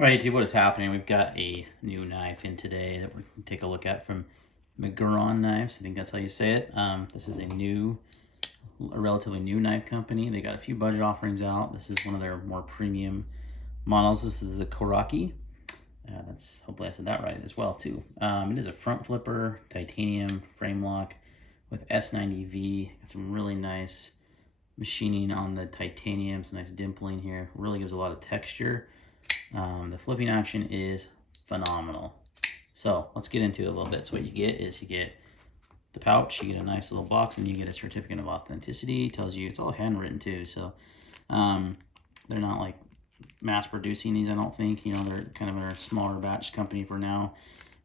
All right, YouTube, what is happening? We've got a new knife in today that we're going to take a look at from Miguron Knives. I think that's how you say it. This is a relatively new knife company. They got a few budget offerings out. This is one of their more premium models. This is the Koraki. Hopefully I said that right as well too. It is a front flipper, titanium frame lock with S90V. Got some really nice machining on the titanium, some nice dimpling here. Really gives a lot of texture. The flipping action is phenomenal. So let's get into it a little bit. So what you get is you get the pouch, you get a nice little box, and you get a certificate of authenticity. It tells you it's all handwritten too. So they're not like mass producing these, I don't think. You know, they're kind of a smaller batch company for now.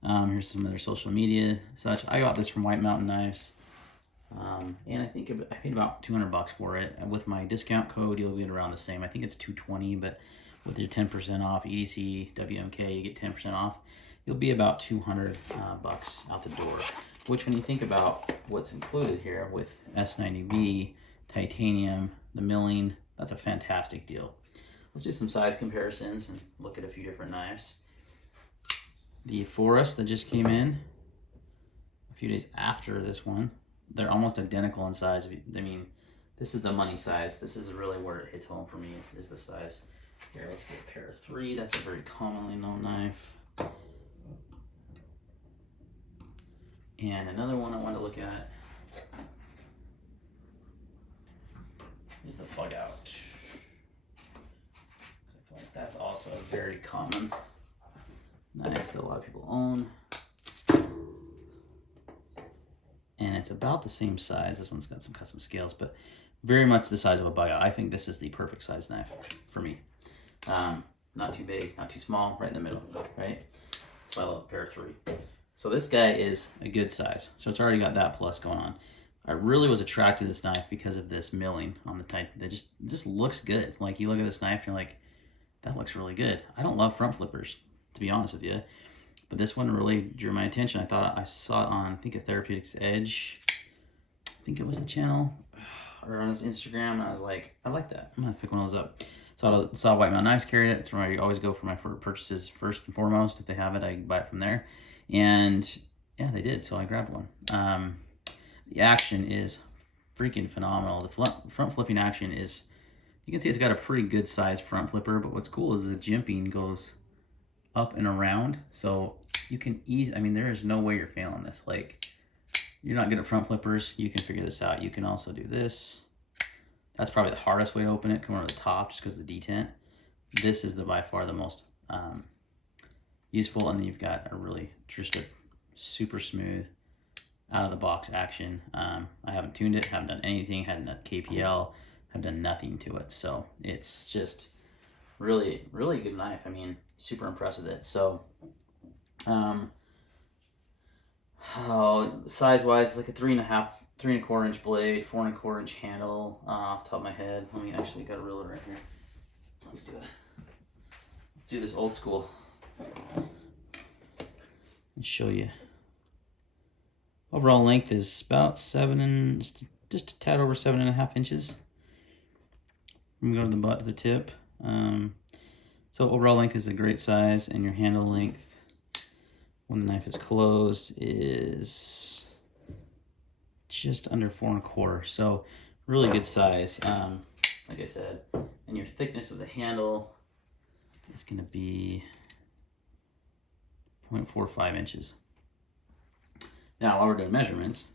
Here's some of their social media such. I got this from White Mountain Knives. And I think I paid about $200 for it. With my discount code, you'll get around the same. I think it's $220, but with your 10% off EDC WMK, you get 10% off. You'll be about $200 bucks out the door. Which, when you think about what's included here with S90V, titanium, the milling, that's a fantastic deal. Let's do some size comparisons and look at a few different knives. The Forest that just came in a few days after this one, they're almost identical in size. I mean, this is the money size. This is really where it hits home for me, is the size. Here, let's get a pair of 3. That's a very commonly known knife. And another one I want to look at is the plug out. I feel like that's also a very common knife that a lot of people own. And it's about the same size. This one's got some custom scales, but very much the size of a bug out. I think this is the perfect size knife for me. Not too big, not too small, right in the middle, right? So I love a pair of 3. So this guy is a good size. So it's already got that plus going on. I really was attracted to this knife because of this milling on the type. That just looks good. Like, you look at this knife and you're like, that looks really good. I don't love front flippers, to be honest with you. But this one really drew my attention. I thought I saw it on, I think, a Therapeutics Edge. I think it was the channel, or on his Instagram, and I was like, I like that. I'm gonna pick one of those up. So I saw White Mountain Knives carried it. It's where I always go for my purchases first and foremost. If they have it, I buy it from there. And yeah, they did, so I grabbed one. The action is freaking phenomenal. The front flipping action is, you can see it's got a pretty good size front flipper, but what's cool is the jimping goes up and around, so you can I mean, there is no way you're failing this. Like, you're not good at front flippers, you can figure this out. You can also do this. That's probably the hardest way to open it, come over the top, just because of the detent. This is by far the most useful, and then you've got a really just a super smooth out of the box action. I haven't tuned it, haven't done anything, hadn't done KPL, have done nothing to it, so it's just really, really good knife. I mean, super impressed with it. So size wise, like a 3.25 inch blade, 4.25 inch handle. Off the top of my head, let me actually got a ruler right here. Let's do this old school and show you. Overall length is about just a tad over 7.5 inches. I'm going to go to the butt to the tip. So overall length is a great size, and your handle length when the knife is closed is just under 4.25. So really good size. Like I said, and your thickness of the handle is going to be 0.45 inches. Now, while we're doing measurements,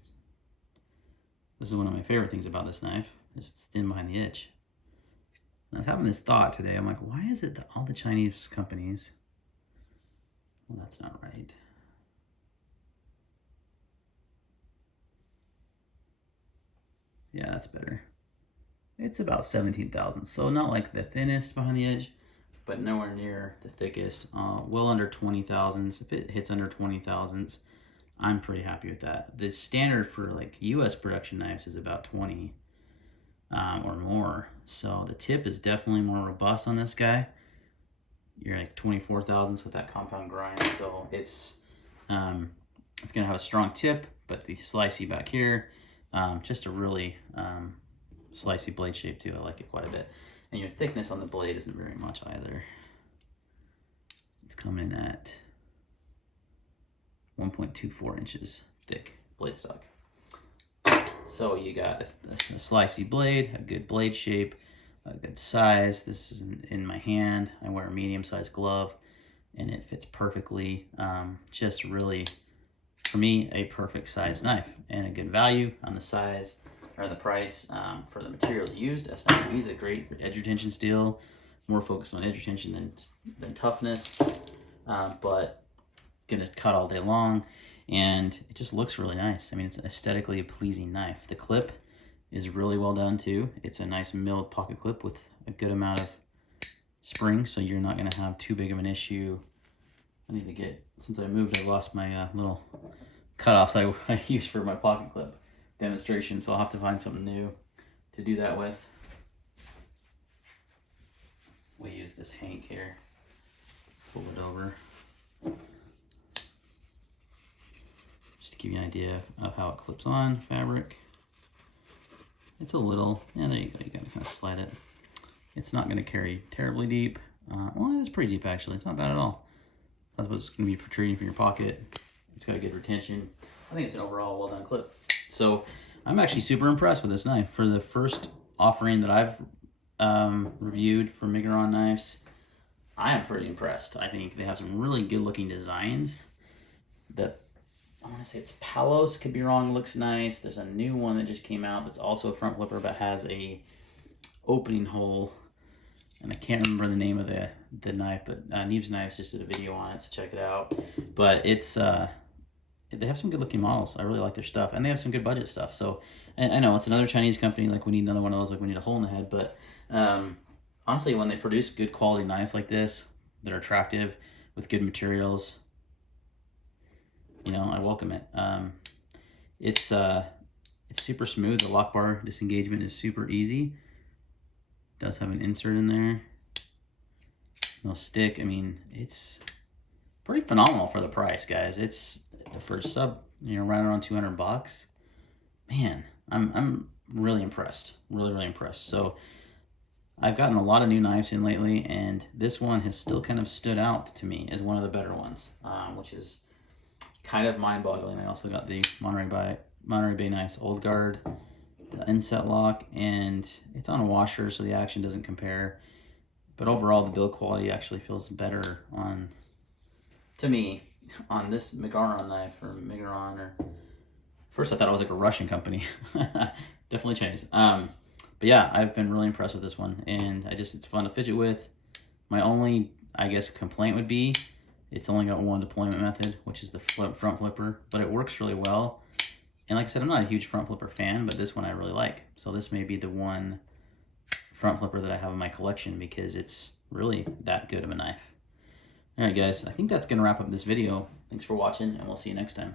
this is one of my favorite things about this knife. It's thin behind the edge. I was having this thought today. I'm like, why is it that all the Chinese companies, well, that's not right. Yeah, that's better. It's about 17 thousandths. So not like the thinnest behind the edge, but nowhere near the thickest. Well under 20 thousandths. If it hits under 20 thousandths, I'm pretty happy with that. The standard for like US production knives is about 20 or more. So the tip is definitely more robust on this guy. You're like 24 thousandths with that compound grind. So it's gonna have a strong tip, but the slicey back here, just a really slicey blade shape too. I like it quite a bit. And your thickness on the blade isn't very much either. It's coming at 1.24 inches thick blade stock. So you got a slicey blade, a good blade shape, a good size. This is in my hand. I wear a medium-sized glove, and it fits perfectly. Just really, for me, a perfect size knife and a good value on the size or the price for the materials used. S90 is a great edge retention steel, more focused on edge retention than toughness, but gonna cut all day long, and it just looks really nice. I mean, it's aesthetically a pleasing knife. The clip is really well done too. It's a nice milled pocket clip with a good amount of spring, so you're not gonna have too big of an issue. I need to get, since I moved, I lost my little cutoffs I used for my pocket clip demonstration, so I'll have to find something new to do that with. We use this hank here, fold it over, just to give you an idea of how it clips on fabric. It's a little, yeah, there you go, you gotta kind of slide it. It's not gonna carry terribly deep. Well, it's pretty deep actually, it's not bad at all. That's what's gonna be protruding from your pocket. It's got a good retention. I think it's an overall well done clip. So I'm actually super impressed with this knife. For the first offering that I've reviewed for Miguron knives, I am pretty impressed. I think they have some really good looking designs. I want to say it's Palos, could be wrong, looks nice. There's a new one that just came out that's also a front flipper but has a opening hole, and I can't remember the name of the knife, but Neves Knives just did a video on it, so check it out. But it's they have some good looking models. I really like their stuff, and they have some good budget stuff. So I know it's another Chinese company, like we need another one of those, like we need a hole in the head, but honestly, when they produce good quality knives like this that are attractive with good materials, you know, I welcome it. It's super smooth. The lock bar disengagement is super easy. It does have an insert in there. No stick. I mean, it's pretty phenomenal for the price, guys. It's for sub, you know, right around 200 bucks. Man, I'm really impressed. Really impressed. So I've gotten a lot of new knives in lately, and this one has still kind of stood out to me as one of the better ones, which is kind of mind-boggling. I also got the Monterey Bay Knives Old Guard, the inset lock, and it's on a washer, so the action doesn't compare. But overall, the build quality actually feels better to me, on this Miguron knife or Miguron. Or first I thought it was like a Russian company. Definitely Chinese. But yeah, I've been really impressed with this one, and it's fun to fidget with. My only, I guess, complaint would be it's only got one deployment method, which is the front flipper, but it works really well. And like I said, I'm not a huge front flipper fan, but this one I really like. So this may be the one front flipper that I have in my collection because it's really that good of a knife. All right, guys, I think that's going to wrap up this video. Thanks for watching, and we'll see you next time.